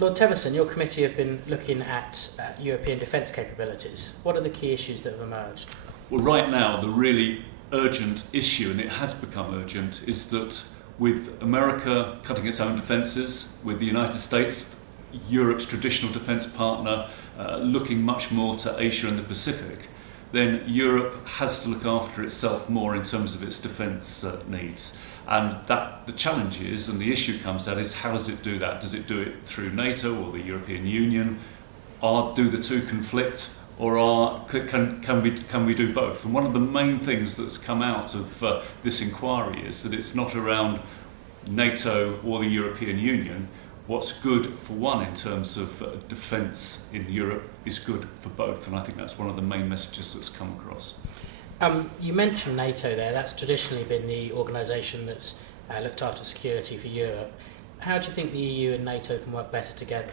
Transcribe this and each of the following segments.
Lord Teverson, your committee have been looking at European defence capabilities. What are the key issues that have emerged? Well, right now, the really urgent issue, and it has become urgent, is that with America cutting its own defences, with the United States, Europe's traditional defence partner, looking much more to Asia and the Pacific, then Europe has to look after itself more in terms of its defence needs. And that the challenge is, and the issue comes out, is how does it do that? Does it do it through NATO or the European Union? Do the two conflict, or can we do both? And one of the main things that's come out of this inquiry is that it's not around NATO or the European Union. What's good for one in terms of defence in Europe is good for both, and I think that's one of the main messages that's come across. You mentioned NATO there. That's traditionally been the organisation that's looked after security for Europe. How do you think the EU and NATO can work better together?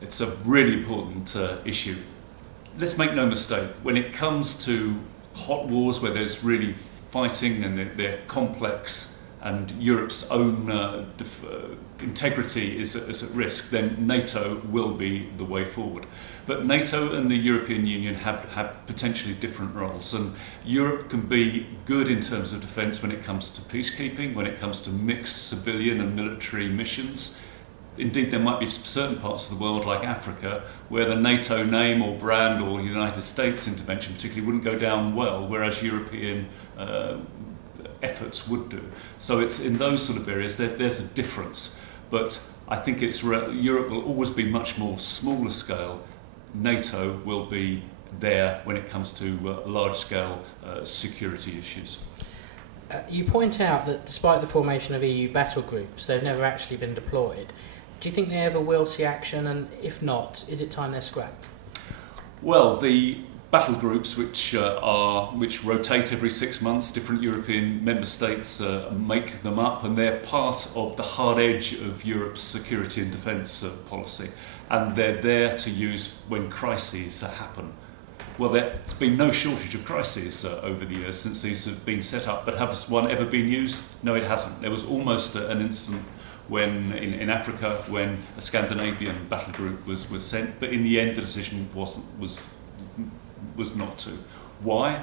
It's a really important issue. Let's make no mistake, when it comes to hot wars where there's really fighting and they're complex and Europe's own integrity is at risk, then NATO will be the way forward. But NATO and the European Union have potentially different roles, and Europe can be good in terms of defence when it comes to peacekeeping, when it comes to mixed civilian and military missions. Indeed, there might be certain parts of the world, like Africa, where the NATO name or brand or United States intervention particularly wouldn't go down well, whereas European efforts would do. So it's in those sort of areas there's a difference. But I think Europe will always be much more smaller scale. NATO will be there when it comes to large-scale security issues. You point out that despite the formation of EU battle groups, they've never actually been deployed. Do you think they ever will see action, and if not, is it time they're scrapped? Well, the battle groups, which rotate every 6 months, different European member states make them up, and they're part of the hard edge of Europe's security and defence policy, and they're there to use when crises happen. Well, there's been no shortage of crises over the years since these have been set up, but has one ever been used? No, it hasn't. There was almost an incident when in Africa when a Scandinavian battle group was sent, but in the end the decision was not to. Why?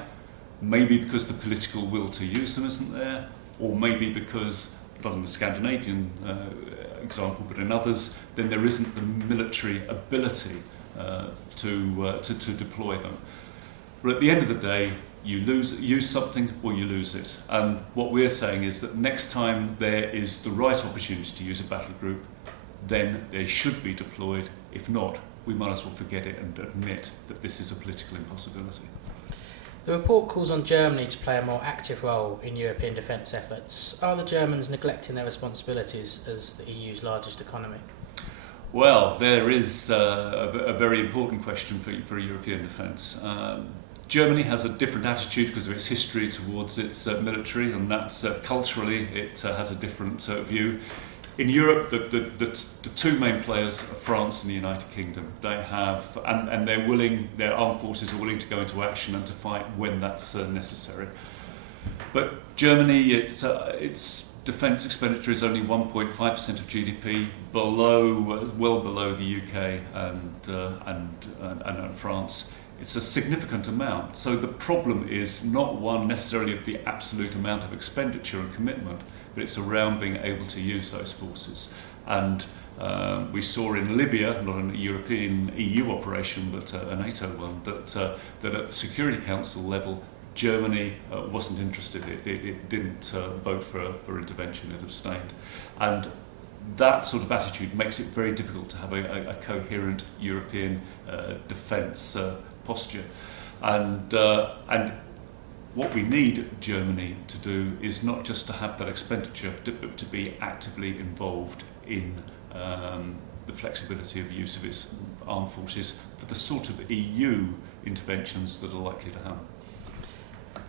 Maybe because the political will to use them isn't there, or maybe because, not in the Scandinavian example, but in others, then there isn't the military ability to deploy them. But at the end of the day, you use something or you lose it. And what we're saying is that next time there is the right opportunity to use a battle group, then they should be deployed. If not, we might as well forget it and admit that this is a political impossibility. The report calls on Germany to play a more active role in European defence efforts. Are the Germans neglecting their responsibilities as the EU's largest economy? Well, there is a very important question for European defence. Germany has a different attitude because of its history towards its military, and that's culturally it has a different view. In Europe, the two main players are France and the United Kingdom. They have, and they're willing, their armed forces are willing to go into action and to fight when that's necessary. But Germany, its defence expenditure is only 1.5% of GDP, well below the UK and France. It's a significant amount. So the problem is not one necessarily of the absolute amount of expenditure and commitment, but it's around being able to use those forces. And we saw in Libya, not a European EU operation, but a NATO one, that at the Security Council level, Germany wasn't interested. It didn't vote for intervention. It abstained. And that sort of attitude makes it very difficult to have a coherent European defence posture. And what we need Germany to do is not just to have that expenditure, but to be actively involved in the flexibility of the use of its armed forces for the sort of EU interventions that are likely to happen.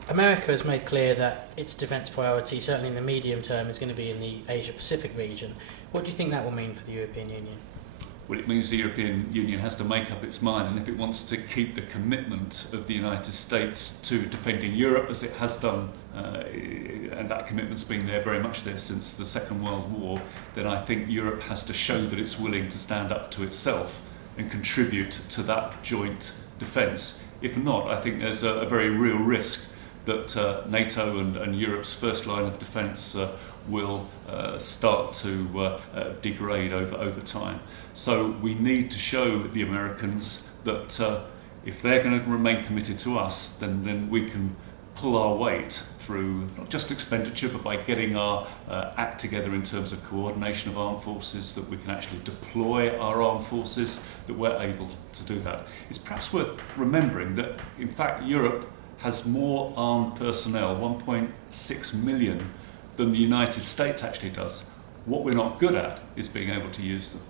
America has made clear that its defence priority, certainly in the medium term, is going to be in the Asia-Pacific region. What do you think that will mean for the European Union? Well, it means the European Union has to make up its mind, and if it wants to keep the commitment of the United States to defending Europe, as it has done, and that commitment's been there, very much there since the Second World War, then I think Europe has to show that it's willing to stand up to itself and contribute to that joint defence. If not, I think there's a very real risk that NATO and Europe's first line of defence will start to degrade over time. So we need to show the Americans that if they're going to remain committed to us, then we can pull our weight through not just expenditure, but by getting our act together in terms of coordination of armed forces, that we can actually deploy our armed forces, that we're able to do that. It's perhaps worth remembering that, in fact, Europe has more armed personnel, 1.6 million, than the United States actually does. What we're not good at is being able to use them.